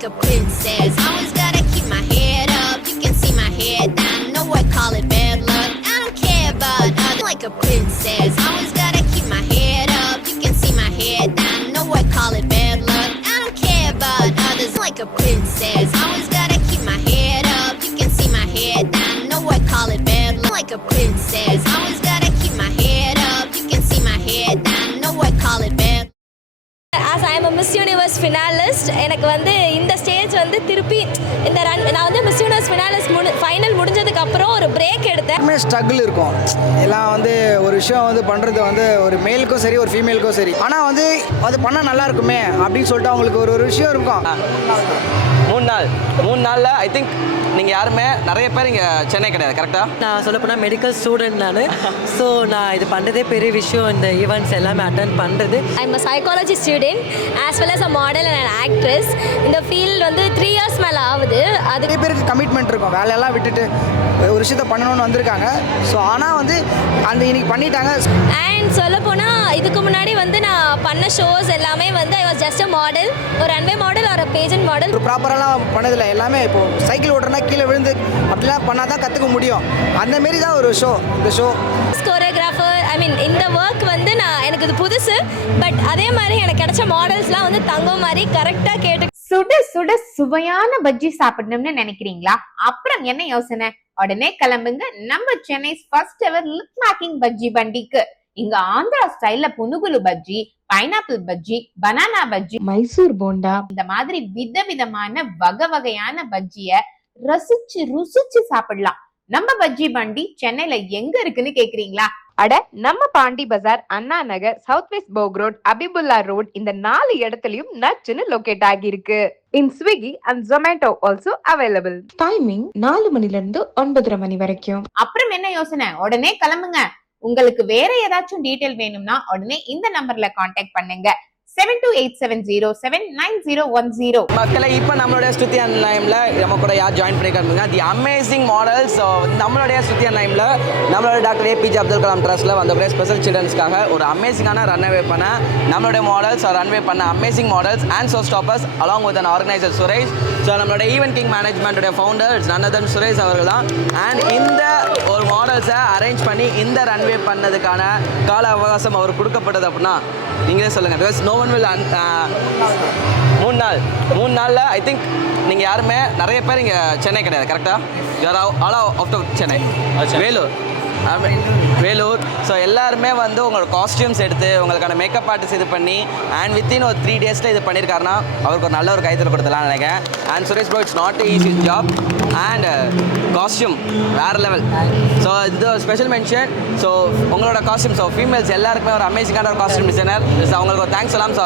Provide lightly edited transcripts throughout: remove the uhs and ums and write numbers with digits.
like a princess. Always gotta keep my head up. You can see my head down. No one call it bad luck. I don't care about others. Like a princess. Always gotta keep my head up. You can see my head down. No one call it bad luck. I don't care about others. Like a princess. Always gotta keep my head up. You can see my head down. No one call it bad luck. Like a princess. Always gotta keep my head up. You can see my head down. No one call it bad. As I am Miss Universe finalist. எனக்கு வந்து இந்த stage வந்து திருப்பி இந்த நான் வந்து miss Universe ஃபினாலிஸ்ட் final முடிஞ்சதுக்கப்புறம் ஒரு பிரேக் எடுத்தேன். ஸ்ட்ரகிள் இருக்கும் எல்லாம் வந்து ஒரு விஷயம் வந்து பண்ணுறது வந்து ஒரு மேலுக்கும் சரி ஒரு ஃபீமேலுக்கும் சரி. ஆனால் வந்து அது பண்ணால் நல்லா இருக்குமே அப்படின்னு சொல்லிட்டு அவங்களுக்கு ஒரு விஷயம் இருக்கும். 3 நாளில் ஐ திங்க் நீங்கள் யாருமே நிறைய பேர் இங்கே சென்னை கிடையாது கரெக்டாக? நான் சொல்ல போனால் மெடிக்கல் ஸ்டூடெண்ட் நான். ஸோ நான் இது பண்ணுறதே பெரிய விஷயம், இந்த ஈவெண்ட்ஸ் எல்லாமே அட்டன் பண்ணுறது. I am psychology student as well as a model and actress. இந்த ஃபீல்டு வந்து 3 இயர்ஸ் மேலே ஆகுது. அது நிறைய பேருக்கு கமிட்மெண்ட் இருக்கும், வேலையெல்லாம் விட்டுட்டு ஒரு விஷயத்த பண்ணணும்னு வந்திருக்காங்க. ஸோ ஆனால் வந்து அந்த இன்னைக்கு பண்ணிட்டாங்க. அண்ட் சொல்லப்போனால் இதுக்கு முன்னாடி வந்து நான் பண்ண ஷோஸ் எல்லாமே வந்து I was just a model, ஒரு ரன்வே மாடல் ஒரு பேஜன் மாடல். ஒரு ப்ராப்பராலாம் பண்ணதில்லை. எல்லாமே இப்போது சைக்கிள் ஓட்டுறனா கீழே விழுந்து அப்படிலாம் பண்ணால் தான் கற்றுக்க முடியும். அந்தமாரி தான் ஒரு ஷோ இந்த ஷோ. கோரியோகிராஃபர் ஐ மீன் இந்த ஒர்க் வந்து எனக்கு இது புதுசு. பட் அதே மாதிரி எனக்கு கிடைச்ச மாடல்ஸ்லாம் வந்து தங்கம் மாதிரி கரெக்டாக கேட்டு சுட சுட சுவையான பஜ்ஜி சாப்பிடணும்னு நினைக்கிறீங்களா? அப்புறம் என்ன யோசனை? உடனே கிளம்புங்க நம்ம Chennai first ever lip making bajji பண்டிக்கு. இங்க ஆந்திரா ஸ்டைல்ல புனுகுலு பஜ்ஜி, பைனாப்பிள் பஜ்ஜி, பனானா பஜ்ஜி, மைசூர் போண்டா, இந்த மாதிரி விதவிதமான வகையான பஜ்ஜிய ரசிச்சு ருசிச்சு சாப்பிடலாம். நம்ம பஜ்ஜி பண்டி சென்னையில எங்க இருக்குன்னு கேக்குறீங்களா? அட நம்ம Pondy Bazaar, Anna Nagar, south west Boag road, Habibullah road, இந்த 4 இடத்துலயும் நச்சுன்னு லொகேட் ஆகி இருக்கு. In Swiggy and Zomato also available. Timing 4 மணில இருந்து 9:30 மணி வரைக்கும். அப்புறம் என்ன யோசனை? உடனே கிளம்புங்க. உங்களுக்கு வேற ஏதாச்சும் டீடைல் வேணும்னா உடனே இந்த நம்பர்ல கான்டாக்ட் பண்ணுங்க. 7287079010. மக்களை இப்போ நம்மளுடைய ஸ்ருதி அன்லைம்ல நம்ம கூட யார் ஜாயின் பண்ணியிருக்காங்க? The amazing models. நம்மளுடைய ஸ்ருதி அன்லைம்ல நம்மளோட டாக்டர் APJ அப்துல் கலாம் ட்ரஸ்ட்ல வந்தக்கூடிய ஸ்பெஷல் சில்ட்ரன்ஸ்க்காக ஒரு அமேசிங்கான ரன்வே பண்ண நம்மளுடைய மாடல்ஸ் ரன்வே பண்ண amazing models and show stoppers along with an organiser Suresh. So நம்மளோட ஈவென்ட் கிங் மேனேஜ்மெண்ட்டுடைய ஃபவுண்டர் நன்னதன் சுரேஷ் அவர்கள் தான். அண்ட் இந்த ஒரு மாடல்ஸை அரேஞ்ச் பண்ணி இந்த ரன்வே பண்ணதுக்கான கால அவகாசம் அவர் கொடுக்கப்பட்டது அப்படின்னா நீங்களே சொல்லுங்கள். பிகாஸ் நோ ஒன் வில் 3 நாளில் ஐ திங்க் நீங்கள் யாருமே நிறைய பேர் இங்கே சென்னை கிடையாது கரெக்டாக? You are all out of Chennai, Vellore. So எல்லாருமே வந்து உங்களோட காஸ்டியூம்ஸ் எடுத்து உங்களுக்கான மேக்கப் ஆர்டிஸ்ட் இது பண்ணி அண்ட் வித்தின் ஒரு 3 டேஸில் இது பண்ணியிருக்காருன்னா அவருக்கு ஒரு நல்ல ஒரு கைத்தறி கொடுத்துலாம் நினைக்கிறேன். And Suresh bro, it's not easy job and costume வேறு லெவல். ஸோ இது ஒரு ஸ்பெஷல் மென்ஷன். ஸோ உங்களோட காஸ்டியூம், ஸோ ஃபீமேல்ஸ் எல்லாருக்குமே ஒரு அமேசிங்கான ஒரு காஸ்டியூம் டிசைனர். ஸோ அவங்களுக்கு ஒரு தேங்க்ஸ் சொல்லலாம். ஸோ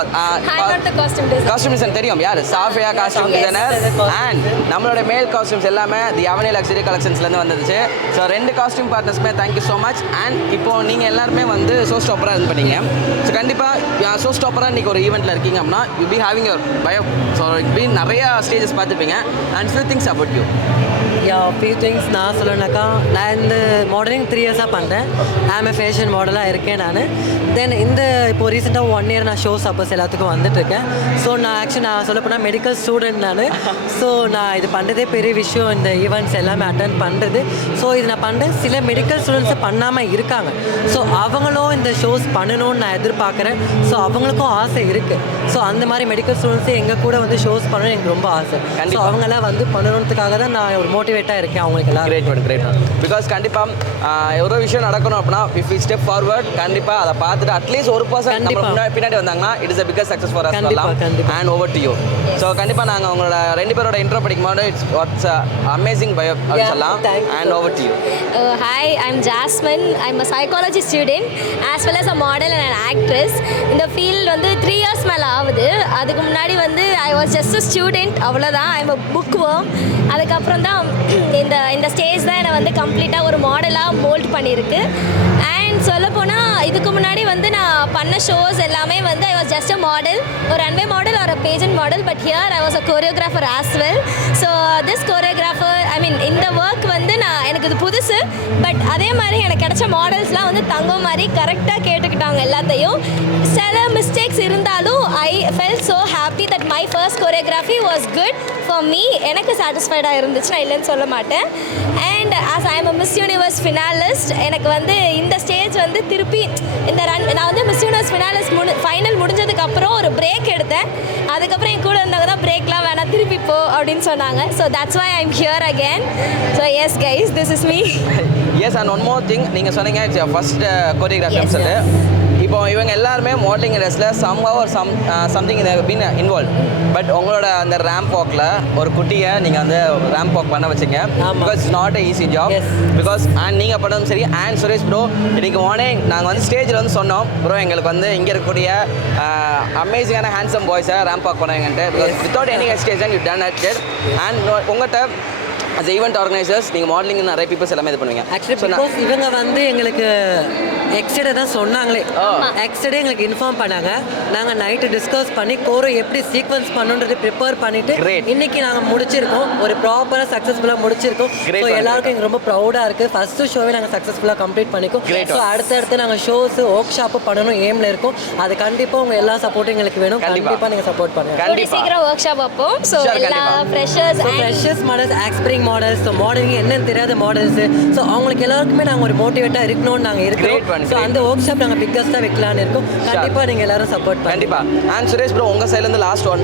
காஸ்டியூம் டிசைன் தெரியும் யார்? Safia costume designer. அண்ட் நம்மளோட மேல் காஸ்டியூம்ஸ் எல்லாமே தி அவனி லக்ஸரி கலெக்ஷன்ஸ்லேருந்து வந்துச்சு. ஸோ 2 காஸ்டியூம் பார்ட்னர்ஸ்மே தேங்க்யூ ஸோ மச். அண்ட் இப்போது நீங்கள் எல்லாருமே வந்து ஷோ ஸ்டாப்பராக இது பண்ணீங்க. ஸோ கண்டிப்பாக ஷோ ஸ்டாப்பராக இன்றைக்கி ஒரு ஈவெண்ட்டில் இருக்கீங்க அப்படின்னா you be having your bio. So இப்படி நிறையா ஸ்டேஜஸ் பார்த்துப்பீங்க. And few things about you. Few things நான் சொல்லணுனாக்கா, நான் இந்த மாடலிங் 3 இயர்ஸாக பண்ணுறேன். ஆம் ஃபேஷன் மாடலாக இருக்கேன் நான். தென் இந்த இப்போ ரீசெண்டாக 1 இயர் நான் ஷோ ஸ்டாப்பர்ஸ் எல்லாத்துக்கும் வந்துட்டுருக்கேன். ஸோ நான் சொல்ல போனால் மெடிக்கல் ஸ்டூடெண்ட் நான். ஸோ நான் இது பண்ணுறதே பெரிய விஷயம், இந்த ஈவெண்ட்ஸ் எல்லாமே அட்டன் பண்ணுறது. ஸோ இது நான் பண்ணுறேன். சில மெடிக்கல் ஸ்டூடெண்ட்ஸை பண்ணாமல் இருக்காங்க. ஸோ அவங்களும் இந்த ஷோஸ் பண்ணணும்னு நான் எதிர்பார்க்குறேன். ஸோ அவங்களுக்கும் ஆசை இருக்குது. ஸோ அந்த மாதிரி மெடிக்கல் ஸ்டூடெண்ட்ஸு எங்கள் கூட வந்து ஷோஸ் பண்ணணும்னு எனக்கு ரொம்ப ஆசை. ஸோ அவங்கெல்லாம் வந்து பண்ணணுன்றதுக்காக தான் நான் ஒரு மோட்டிவேட்டாக இருக்கேன் அவங்களுக்கு எல்லாம். கிரேட் பிகாஸ் கண்டிப்பாக ஒரு விஷயம் நடக்கணும் அப்படின்னா இஃப் வி ஸ்டெப் ஃபார்வர்ட் கண்டிப்பாக அதை பார்த்துட்டு அட்லீஸ்ட் ஒரு பர்சன் பின்னாடி வந்தாங்கன்னா it is a biggest success for us சொல்லலாம். And over to you. So கண்டிப்பாக நாங்கள் உங்களோட 2 பேரோட இன்ட்ரோ படிக்கும்போது இட்ஸ் வாட்ஸ் அமேசிங் பயோ சொல்லலாம். And over to you. Hi, I am Jasmine. I am psychology student as well as a model and actress. இந்த field வந்து 3 years மேலே ஆகுது. அதுக்கு முன்னாடி வந்து I was just a student, அவ்வளோதான். I am a bookworm. அதுக்கப்புறம் தான் இந்த ஸ்டேஜ் தான் என்னை வந்து கம்ப்ளீட்டாக ஒரு மாடலாக மோல்ட் பண்ணியிருக்கு. அண்ட் அண்ட் சொல்லப்போனால் இதுக்கு முன்னாடி வந்து நான் பண்ண ஷோஸ் எல்லாமே வந்து I was just a model, ஒரு ரன்வே மாடல் ஒரு pageant model. But here I was a choreographer as well. So this choreographer I mean இந்த ஒர்க் வந்து எனக்கு இது புதுசு. பட் அதே மாதிரி எனக்கு கிடைச்ச மாடல்ஸ்லாம் வந்து தங்கம் மாதிரி கரெக்டாக கேட்டுக்கிட்டாங்க எல்லாத்தையும். சில மிஸ்டேக்ஸ் இருந்தாலும் I felt so happy that my first choreography was good for me. எனக்கு சாட்டிஸ்ஃபைடாக இருந்துச்சு, நான் இல்லைன்னு சொல்ல மாட்டேன். And as I am a Miss Universe finalist, எனக்கு வந்து இந்த ஸ்டேஜ் வந்து திருப்பி இந்த நான் வந்து மிஸ் யூனிவர்ஸ் ஃபினாலிஸ்ட் ஃபைனல் முடிஞ்சதுக்கப்புறம் ஒரு பிரேக் எடுத்தேன். அதுக்கப்புறம் என் கூட இருந்தவங்க தான் பிரேக்லாம் வேணாம் திருப்பி போ அப்படின்னு சொன்னாங்க. So that's why I am here again. So yes guys, this is me. Yes, and one more thing, நீங்கள் சொன்னீங்க ஃபர்ஸ்ட் கோரியோகிராஃபி சொல்லிட்டு. இப்போ இவங்க எல்லாருமே மாடலிங் ரேஸில் சம்ஹவ் ஒரு சம்திங் பீன் இன்வால்வ். பட் உங்களோட அந்த ரேம்ப் வாக்கில் ஒரு குட்டியை நீங்கள் வந்து ரேம்ப் வாக் பண்ண வச்சிங்க. Because it's not a easy job. Because and நீங்கள் பண்ணதும் சரி அண்ட் சுரேஷ் ப்ரோ இன்றைக்கி மார்னிங் நாங்கள் வந்து ஸ்டேஜில் வந்து சொன்னோம் ப்ரோ எங்களுக்கு வந்து இங்கே இருக்கக்கூடிய அமேசிங்கான ஹேண்ட்ஸம் பாய்ஸை ரேம்ப் வாக் பண்ணுவீங்கன்ட்டு. Because without any hesitation you done at it. And உங்கள்கிட்ட as ஈவெண்ட் ஆர்கனைசர்ஸ் நீங்கள் மாடலிங் நிறைய பீப்புள்ஸ் எல்லாமே இது பண்ணுவீங்க. ஆக்சுவலி பிகாஸ் இவங்க வந்து எங்களுக்கு எக்ஸ்டே தான் சொன்னாங்களே, எக்ஸ்டே எங்களுக்கு இன்ஃபார்ம் பண்ணாங்க. நாங்கள் நைட்டு டிஸ்கஸ் பண்ணி கோரோ எப்படி சீக்வன்ஸ் பண்ணுன்றது ப்ரிப்பேர் பண்ணிட்டு இன்னைக்கு நாங்கள் முடிச்சிருக்கோம், ஒரு ப்ராப்பராக சக்ஸஸ்ஃபுல்லாக முடிச்சிருக்கோம். ஸோ எல்லாருக்கும் எங்களுக்கு ரொம்ப ப்ரௌடாக இருக்குது. ஃபஸ்ட்டு ஷோவே நாங்கள் சக்ஸஸ்ஃபுல்லாக கம்ப்ளீட் பண்ணிக்கோம். ஸோ அடுத்தடுத்து நாங்கள் ஷோஸ் ஒர்க் ஷாப்பு பண்ணணும் ஏமில் இருக்கும். அது கண்டிப்பாக உங்கள் எல்லா சப்போர்ட்டும் எங்களுக்கு வேணும். கண்டிப்பாக நீங்கள் சப்போர்ட் பண்ணுங்கள். சீக்கிரம் ஒர்க் ஷாப் அப்போம். ஸோ எல்லா freshers models, aspiring models, so modelling என்னன்னு தெரியாத மாடல்ஸு, ஸோ அவங்களுக்கு எல்லாருக்குமே நாங்கள் ஒரு மோட்டிவேட்டாக இருக்கணும்னு நாங்கள் இருக்கிறோம். ஸோ அந்த ஒர்க் ஷாப் நாங்கள் பிக்கஸ்ட்டாக வைக்கலான்னு இருக்கோம். கண்டிப்பாக நீங்கள் எல்லாரும் சப்போர்ட் பண்ணுங்க. கண்டிப்பாக. அண்ட் சுரேஷ் ப்ரோ உங்கள் சைட்லேருந்து last one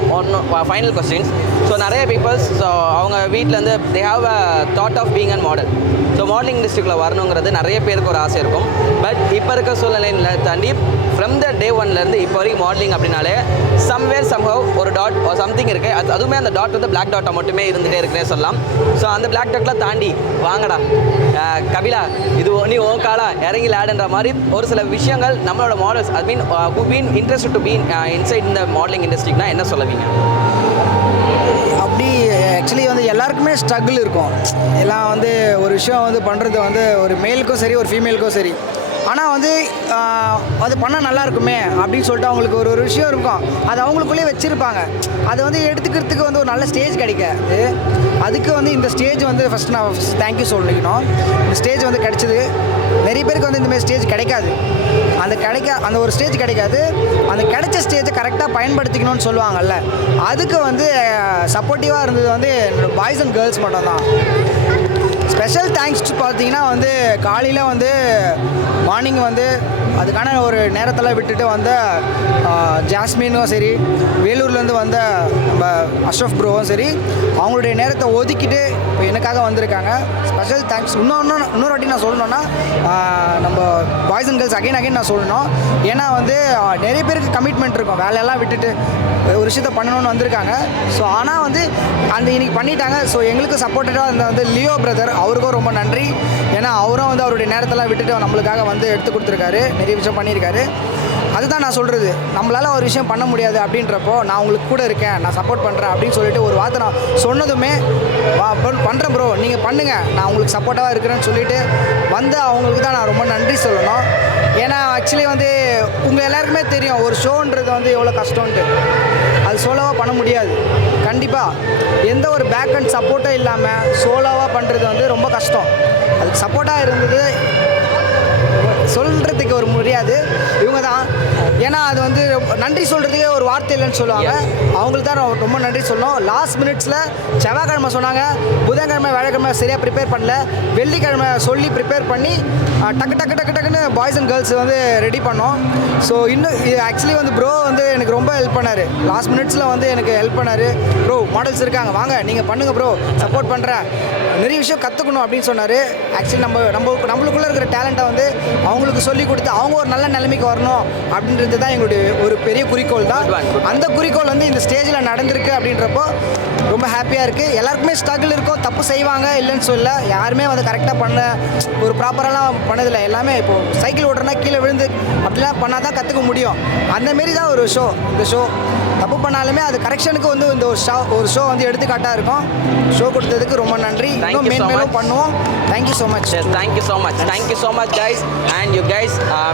final questions. So நிறைய பீப்புள்ஸ் ஸோ அவங்க வீட்டிலேருந்து they have a thought of being and model. So modelling இண்டஸ்ட்ரிக்குள்ளே வரணுங்கிறது நிறைய பேருக்கு ஒரு ஆசை இருக்கும். பட் இப்போ இருக்க சூழ்நிலையில் தாண்டி ஃப்ரம் த டே ஒன்லேருந்து இப்போ வரைக்கும் மாடலிங் அப்படின்னாலே சம்வேர் சம்ஹவ் ஒரு டாட் சம்திங் இருக்குது. அதுவுமே அந்த டாட் வந்து பிளாக் டாட்டை மட்டுமே இருந்துகிட்டே இருக்குன்னே சொல்லலாம். ஸோ அந்த பிளாக் டாட்லாம் தாண்டி வாங்கடா கபிலா இது நீ உன் காலா இறங்கி லேடுன்ற மாதிரி ஒரு சில விஷயங்கள் நம்மளோட models I mean who been interest to been inside இந்த மாடலிங் இண்டஸ்ட்ரிக்னா என்ன சொல்லுவீங்க? அப்படி ஆக்சுவலி வந்து எல்லாருக்குமே ஸ்ட்ரகிள் இருக்கும். எல்லாம் வந்து ஒரு விஷயம் வந்து பண்ணுறது வந்து ஒரு மேலுக்கும் சரி ஒரு ஃபீமேலுக்கும் சரி. ஆனால் வந்து அது பண்ணால் நல்லா இருக்குமே அப்படின்னு சொல்லிட்டு அவங்களுக்கு ஒரு விஷயம் இருக்கும், அது அவங்களுக்குள்ளேயே வச்சுருப்பாங்க. அதை வந்து எடுத்துக்கிறதுக்கு வந்து ஒரு நல்ல ஸ்டேஜ் கிடைக்காது. அதுக்கு வந்து இந்த ஸ்டேஜ் வந்து ஃபஸ்ட் நான் தேங்க்யூ சொல்லிக்கணும். இந்த ஸ்டேஜ் வந்து கிடைச்சிது. நிறைய பேருக்கு வந்து இந்தமாதிரி ஸ்டேஜ் கிடைக்காது. அந்த ஒரு ஸ்டேஜ் கிடைக்காது. அந்த கிடைச்ச ஸ்டேஜை கரெக்டாக பயன்படுத்திக்கணும்னு சொல்லுவாங்கல்ல, அதுக்கு வந்து சப்போர்ட்டிவாக இருந்தது வந்து என்னோடய பாய்ஸ் அண்ட் கேர்ள்ஸ் மட்டும்தான். ஸ்பெஷல் தேங்க்ஸ் பார்த்தீங்கன்னா வந்து காலையில் வந்து மார்னிங் வந்து அதுக்கான ஒரு நேரத்தில் விட்டுட்டு வந்த ஜாஸ்மினும் சரி, வேலூர்லேருந்து வந்த நம்ம அஷ்ரஃப் ப்ரோவும் சரி, அவங்களுடைய நேரத்தை ஒதுக்கிட்டு இப்போ எனக்காக வந்திருக்காங்க. Special thanks. இன்னொரு வாட்டி நான் சொல்லணுன்னா நம்ம பாய்ஸ் அண்ட் கேர்ள்ஸ் அகைன் நான் சொல்லணும். ஏன்னா வந்து நிறைய பேருக்கு கமிட்மெண்ட் இருக்கும், வேலையெல்லாம் விட்டுட்டு ஒரு விஷயத்தை பண்ணணும்னு வந்திருக்காங்க. ஸோ ஆனால் வந்து அந்த இன்னைக்கு பண்ணிட்டாங்க. ஸோ எங்களுக்கு சப்போர்ட்டடாக இருந்த வந்து லியோ பிரதர், அவருக்கும் ரொம்ப நன்றி. ஏன்னா அவரும் வந்து அவருடைய நேரத்தெல்லாம் விட்டுட்டு நம்மளுக்காக வந்து எடுத்து கொடுத்துருக்காரு, நிறைய விஷயம் பண்ணியிருக்காரு. அதுதான் நான் சொல்கிறது, நம்மளால் ஒரு விஷயம் பண்ண முடியாது அப்படின்றப்போ நான் உங்களுக்கு கூட இருக்கேன், நான் சப்போர்ட் பண்ணுறேன் அப்படின்னு சொல்லிட்டு ஒரு வார்த்தை நான் சொன்னதுமே பண்ணுறேன் ப்ரோ நீங்கள் பண்ணுங்கள் நான் உங்களுக்கு சப்போர்ட்டாக இருக்கிறேன்னு சொல்லிட்டு வந்து அவங்களுக்கு தான் நான் ரொம்ப நன்றி சொல்லணும். ஏன்னா ஆக்சுவலி வந்து உங்கள் எல்லாருக்குமே தெரியும் ஒரு ஷோன்றது வந்து எவ்வளோ கஷ்டம்ன்ட்டு. அது சோலோவாக பண்ண முடியாது. கண்டிப்பாக எந்த ஒரு பேக் அண்ட் சப்போர்ட்டும் இல்லாமல் சோலோவாக பண்ணுறது வந்து ரொம்ப கஷ்டம். அதுக்கு சப்போர்ட்டாக இருந்தது சொல்கிறதுக்கு ஒரு முடியாது இவங்க தான். ஏன்னா அது வந்து நன்றி சொல்கிறதுக்கே ஒரு வார்த்தை இல்லைன்னு சொல்லுவாங்க. அவங்களுக்கு தான் ரொம்ப நன்றி சொல்லணும். லாஸ்ட் மினிட்ஸில் செவ்வாய்க்கிழமை சொன்னாங்க, புதன்கிழமை வியாழக்கிழமை சரியாக ப்ரிப்பேர் பண்ணல, வெள்ளிக்கிழமை சொல்லி ப்ரிப்பேர் பண்ணி டக்குன்னு பாய்ஸ் அண்ட் கேர்ள்ஸ் வந்து ரெடி பண்ணோம். ஸோ இன்னும் ஆக்சுவலி வந்து ப்ரோ வந்து எனக்கு ரொம்ப ஹெல்ப் பண்ணார். லாஸ்ட் மினிட்ஸில் வந்து எனக்கு ஹெல்ப் பண்ணார். ப்ரோ மாடல்ஸ் இருக்காங்க வாங்க நீங்கள் பண்ணுங்கள் ப்ரோ, சப்போர்ட் பண்ணுறேன், நிறைய விஷயம் கற்றுக்கணும் அப்படின்னு சொன்னார். ஆக்சுவலி நம்மளுக்குள்ளே இருக்கிற டேலண்ட்டை வந்து அவங்களுக்கு சொல்லி கொடுத்து அவங்க ஒரு நல்ல நிலைமைக்கு வரணும் அப்படின்றது தான் எங்களுடைய ஒரு பெரிய குறிக்கோள் தான். அந்த குறிக்கோள் வந்து இந்த ஸ்டேஜில் நடந்திருக்கு அப்படின்றப்போ ரொம்ப ஹாப்பியாக இருக்குது. எல்லாருக்குமே ஸ்ட்ரகிள் இருக்கும், தப்பு செய்வாங்க இல்லைன்னு சொல்ல, யாருமே வந்து கரெக்டாக பண்ண ஒரு ப்ராப்பராலாம் பண்ணதில்லை. எல்லாமே இப்போது சைக்கிள் ஓட்டுறனா கீழே விழுந்து அப்படிலாம் பண்ணால் தான் கற்றுக்க முடியும். அந்தமாரி தான் ஒரு ஷோ. இந்த ஷோ தப்பு பண்ணாலுமே அது கரெக்ஷனுக்கு வந்து இந்த ஒரு ஷோ வந்து எடுத்துக்காட்டாக இருக்கும். ஷோ கொடுத்ததுக்கு ரொம்ப நன்றி. Thank இன்னும் you so மேலும் much. பண்ணுவோம். Thank you so much. Yes, thank you so much guys, and you guys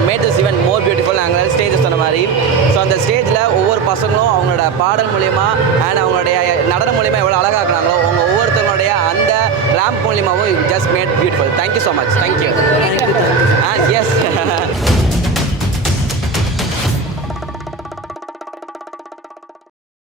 made this event more beautiful. நாங்கள் ஸ்டேஜ் சொன்ன மாதிரி ஸோ அந்த ஸ்டேஜில் ஒவ்வொரு பசங்களும் அவங்களோட பாடல் மூலிமா அண்ட் அவங்களுடைய நடனம் மூலிமா எவ்வளோ அழகாக்குனாங்களோ அவங்க ஒவ்வொருத்தவங்களுடைய அந்த ரேம்ப் மூலிமாவும் just made beautiful. Thank you so much. Thank you. Thank you. And S